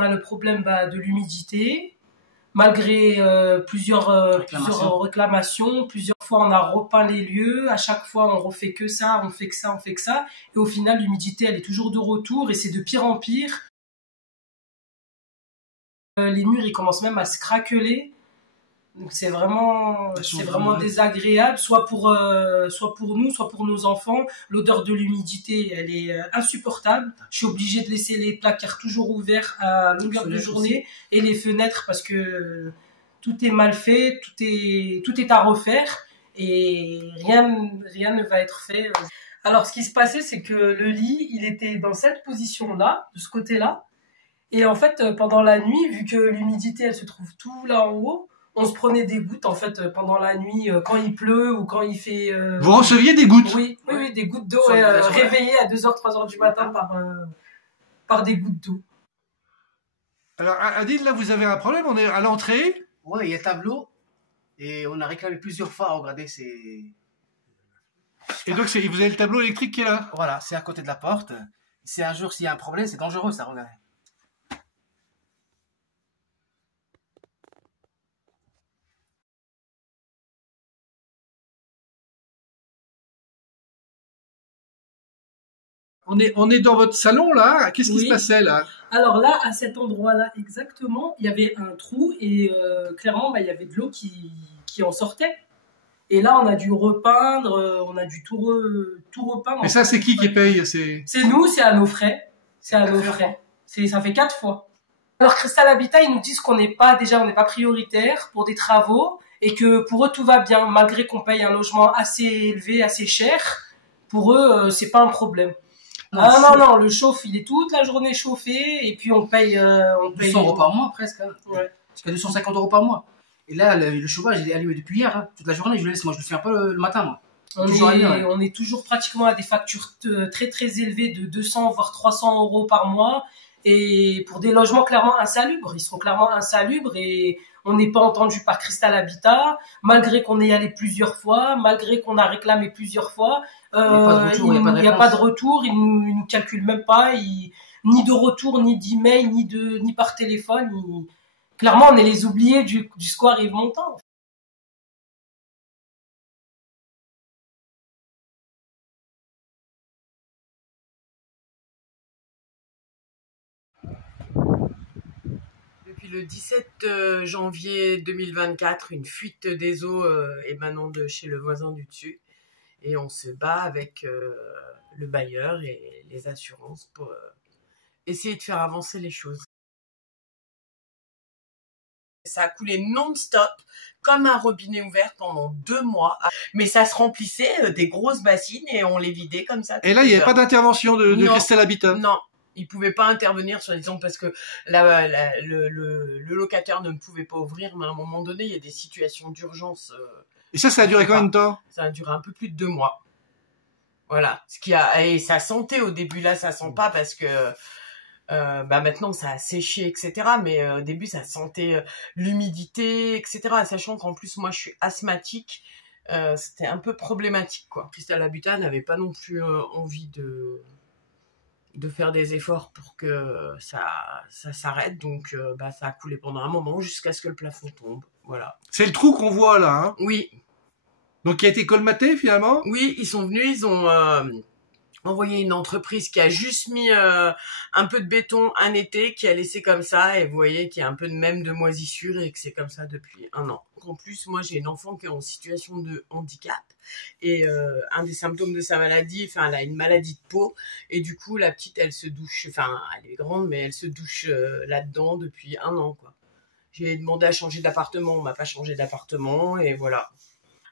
On a le problème de l'humidité. Malgré plusieurs réclamations, plusieurs fois on a repeint les lieux, à chaque fois on refait que ça, on fait que ça, on fait que ça, et au final l'humidité elle est toujours de retour et c'est de pire en pire. Les murs ils commencent même à se craqueler, donc c'est vraiment désagréable, soit pour nous, soit pour nos enfants. L'odeur de l'humidité elle est insupportable. Je suis obligée de laisser les placards toujours ouverts à longueur de journée et les fenêtres parce que tout est mal fait, tout est à refaire et rien ne va être fait. Alors ce qui se passait c'est que le lit il était dans cette position là, de ce côté là, et en fait pendant la nuit vu que l'humidité elle se trouve tout là en haut, on se prenait des gouttes en fait pendant la nuit quand il pleut ou quand il fait. Vous receviez des gouttes? Oui, des gouttes d'eau réveillées à 2h, 3h du matin par des gouttes d'eau. Alors Adil, là vous avez un problème, on est à l'entrée. Oui, il y a tableau et on a réclamé plusieurs fois. Regardez, c'est. Et donc vous avez le tableau électrique qui est là? Voilà, c'est à côté de la porte. C'est un jour s'il y a un problème, c'est dangereux ça, regardez. On est dans votre salon là. Qu'est-ce qui se passait là? Alors là, à cet endroit-là exactement, il y avait un trou et clairement, il y avait de l'eau qui en sortait. Et là, on a dû repeindre, on a dû tout repeindre. Mais ça, c'est qui paye? C'est nous, c'est à nos frais. C'est à nos frais. Ça fait 4 fois. Alors Cristal Habitat, ils nous disent qu'on n'est pas prioritaire pour des travaux et que pour eux tout va bien, malgré qu'on paye un logement assez élevé, assez cher. Pour eux, c'est pas un problème. Non, le chauffe, il est toute la journée chauffé et puis on paye 200 euros par mois presque. Hein. Ouais. Jusqu'à 250 euros par mois. Et là, le chauffage, il est allumé depuis hier. Hein. Toute la journée, je le laisse. Moi, je le fais un peu le matin, moi. On est toujours pratiquement à des factures très très élevées de 200 voire 300 euros par mois. Et pour des logements clairement insalubres. Ils sont clairement insalubres et on n'est pas entendu par Cristal Habitat, malgré qu'on est allé plusieurs fois, malgré qu'on a réclamé plusieurs fois. Il n'y a pas de retour, ils nous calculent même pas, ni de retour, ni d'email, ni par téléphone. Clairement, on est les oubliés du square Yves Montand. Depuis le 17 janvier 2024, une fuite des eaux émanant de chez le voisin du dessus. Et on se bat avec le bailleur et les assurances pour essayer de faire avancer les choses. Ça a coulé non-stop, comme un robinet ouvert pendant 2 mois. Mais ça se remplissait des grosses bassines et on les vidait comme ça. Et là, il n'y avait pas d'intervention de Cristal Habitat? Non. Il pouvait pas intervenir, soi-disant, parce que le locataire ne pouvait pas ouvrir, mais à un moment donné, il y a des situations d'urgence. Et ça a duré combien de temps? Ça a duré un peu plus de 2 mois. Voilà. Et ça sentait au début, là, ça sent pas parce que maintenant ça a séché, etc. Mais au début, ça sentait l'humidité, etc. Sachant qu'en plus, moi, je suis asthmatique. C'était un peu problématique, quoi. Cristal Habitat n'avait pas non plus envie de faire des efforts pour que ça s'arrête, donc ça a coulé pendant un moment jusqu'à ce que le plafond tombe, voilà. C'est le trou qu'on voit là, hein? Oui. Donc qui a été colmaté finalement? Oui, ils sont venus, ils ont envoyé une entreprise qui a juste mis un peu de béton un été, qui a laissé comme ça, et vous voyez qu'il y a un peu de moisissure et que c'est comme ça depuis 1 an. En plus, moi j'ai une enfant qui est en situation de handicap et un des symptômes de sa maladie, elle a une maladie de peau et du coup la petite elle se douche, elle est grande mais elle se douche là-dedans depuis 1 an, quoi. J'ai demandé à changer d'appartement, on m'a pas changé d'appartement et voilà.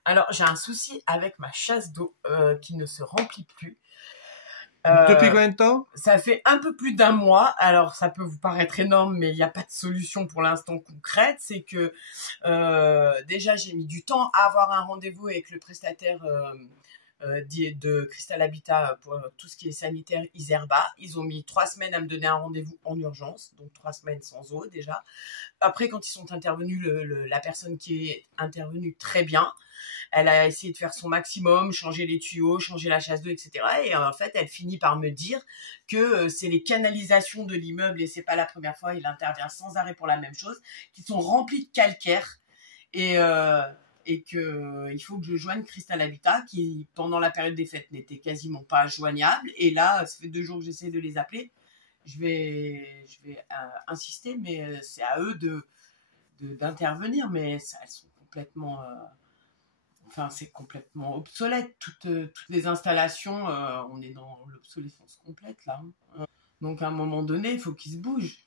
Alors j'ai un souci avec ma chasse d'eau qui ne se remplit plus. Depuis combien de temps? Ça fait un peu plus d'1 mois. Alors, ça peut vous paraître énorme, mais il n'y a pas de solution pour l'instant concrète. C'est que déjà, j'ai mis du temps à avoir un rendez-vous avec le prestataire de Crystal Habitat pour tout ce qui est sanitaire Iserba. Ils ont mis 3 semaines à me donner un rendez-vous en urgence, donc 3 semaines sans eau déjà. Après, quand ils sont intervenus, la personne qui est intervenue très bien, elle a essayé de faire son maximum, changer les tuyaux, changer la chasse d'eau, etc. Et en fait, elle finit par me dire que c'est les canalisations de l'immeuble, et c'est pas la première fois, il intervient sans arrêt pour la même chose, qui sont remplies de calcaire. Et que il faut que je joigne Crystal Habitat qui, pendant la période des fêtes, n'était quasiment pas joignable. Et là, ça fait 2 jours que j'essaie de les appeler. Je vais insister, mais c'est à eux d'intervenir. Mais elles sont complètement... Enfin, c'est complètement obsolète. Toutes les installations, on est dans l'obsolescence complète, là. Donc, à un moment donné, il faut qu'ils se bougent.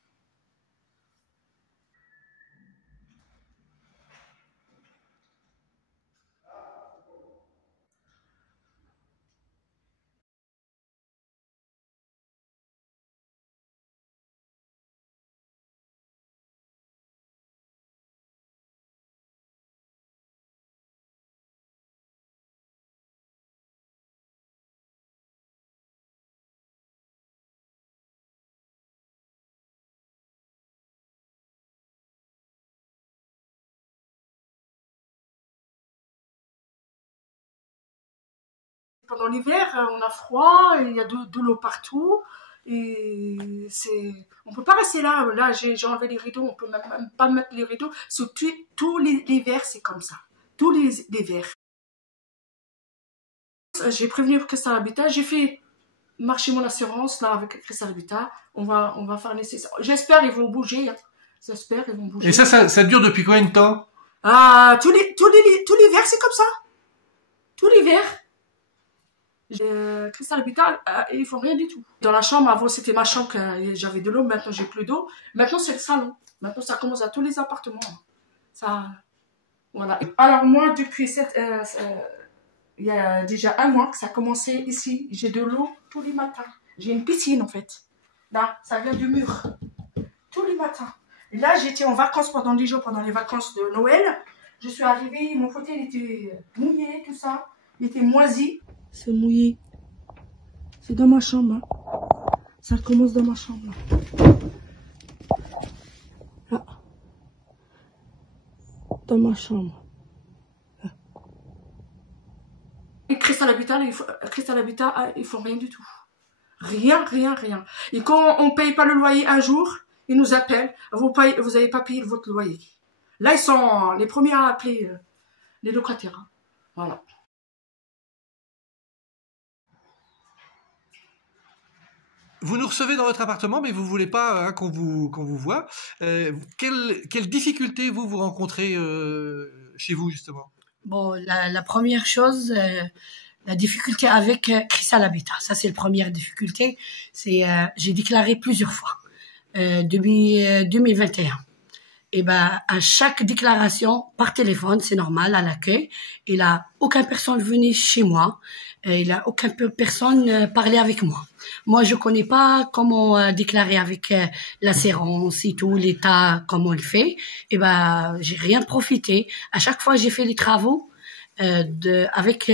Pendant l'hiver, on a froid, il y a de l'eau partout. Et on peut pas rester là. Là, j'ai enlevé les rideaux, on peut même pas mettre les rideaux. Tous les hivers, c'est comme ça. Tous les hivers. J'ai prévenu Crystal Habitat, j'ai fait marcher mon assurance là avec Crystal Habitat. On va faire nécessaire. J'espère ils vont bouger. Hein. J'espère ils vont bouger. Et ça dure depuis combien de temps? Ah, tout l'hiver, c'est comme ça. Tout l'hiver. Crystal Habitat, ils font rien du tout. Dans la chambre, avant c'était ma chambre, j'avais de l'eau, maintenant j'ai plus d'eau. Maintenant c'est le salon. Maintenant ça commence à tous les appartements. Ça, voilà. Alors moi, depuis il y a déjà 1 mois que ça a commencé ici. J'ai de l'eau tous les matins. J'ai une piscine en fait. Là, ça vient du mur. Tous les matins. Et là, j'étais en vacances pendant 10 jours, pendant les vacances de Noël. Je suis arrivée, mon fauteuil était mouillé, tout ça. Il était moisi. C'est mouillé. C'est dans ma chambre. Hein. Ça commence dans ma chambre. Là. Dans ma chambre. Là. Et Crystal Habitat, ils font rien du tout. Rien. Et quand on paye pas le loyer un jour, ils nous appellent. Vous avez pas payé votre loyer. Là, ils sont les premiers à appeler les locataires. Hein. Voilà. Vous nous recevez dans votre appartement, mais vous voulez pas qu'on vous voit. Quelles difficultés vous rencontrez chez vous, justement? Bon, la première chose, la difficulté avec Crystal Habitat, ça c'est la première difficulté, c'est j'ai déclaré plusieurs fois depuis 2021. Et ben à chaque déclaration par téléphone, c'est normal à l'accueil, il a aucune personne venue chez moi, il a aucune personne parlé avec moi. Moi je connais pas comment déclarer avec l'assurance et tout, l'état comment on le fait. Et ben j'ai rien profité. À chaque fois j'ai fait les travaux avec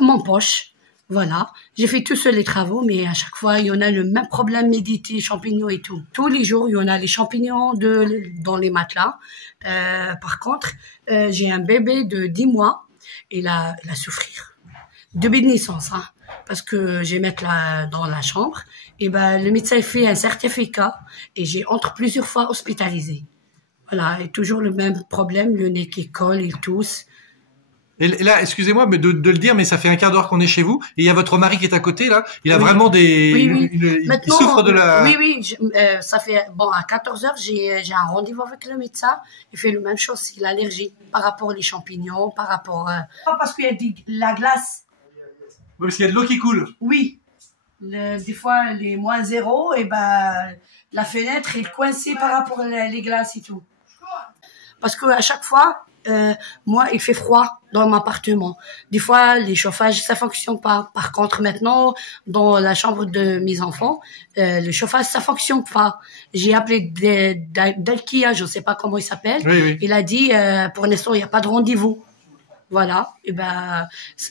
mon poche. Voilà, j'ai fait tout seul les travaux, mais à chaque fois, il y en a le même problème, méditer, champignons et tout. Tous les jours, il y en a les champignons dans les matelas. Par contre, j'ai un bébé de 10 mois, et il a souffrir. Depuis de naissance, hein, parce que je vais mettre dans la chambre. Et ben, le médecin fait un certificat, et j'ai entre plusieurs fois hospitalisé. Voilà, et toujours le même problème, le nez qui colle, il tousse. Et là, excusez-moi de le dire, mais ça fait un quart d'heure qu'on est chez vous, et il y a votre mari qui est à côté, là. Il a vraiment il souffre de la... Oui, ça fait, bon, à 14h, j'ai un rendez-vous avec le médecin. Il fait la même chose, c'est l'allergie, par rapport aux champignons, par rapport, parce qu'il y a la glace. Oui, parce qu'il y a de l'eau qui coule. Oui. Des fois, les -0, et ben, la fenêtre est coincée par rapport les glaces et tout. Parce que à chaque fois, moi, il fait froid dans mon appartement. Des fois, les chauffages, ça fonctionne pas. Par contre, maintenant, dans la chambre de mes enfants, le chauffage, ça fonctionne pas. J'ai appelé Dalkia, je sais pas comment il s'appelle. Oui. Il a dit, pour l'instant, il n'y a pas de rendez-vous. Voilà, et ben,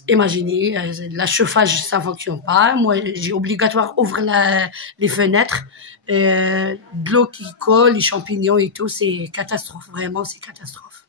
imaginez, la chauffage, ça fonctionne pas. Moi, j'ai obligatoire ouvrir les fenêtres, de l'eau qui colle, les champignons et tout, c'est catastrophe, vraiment, c'est catastrophe.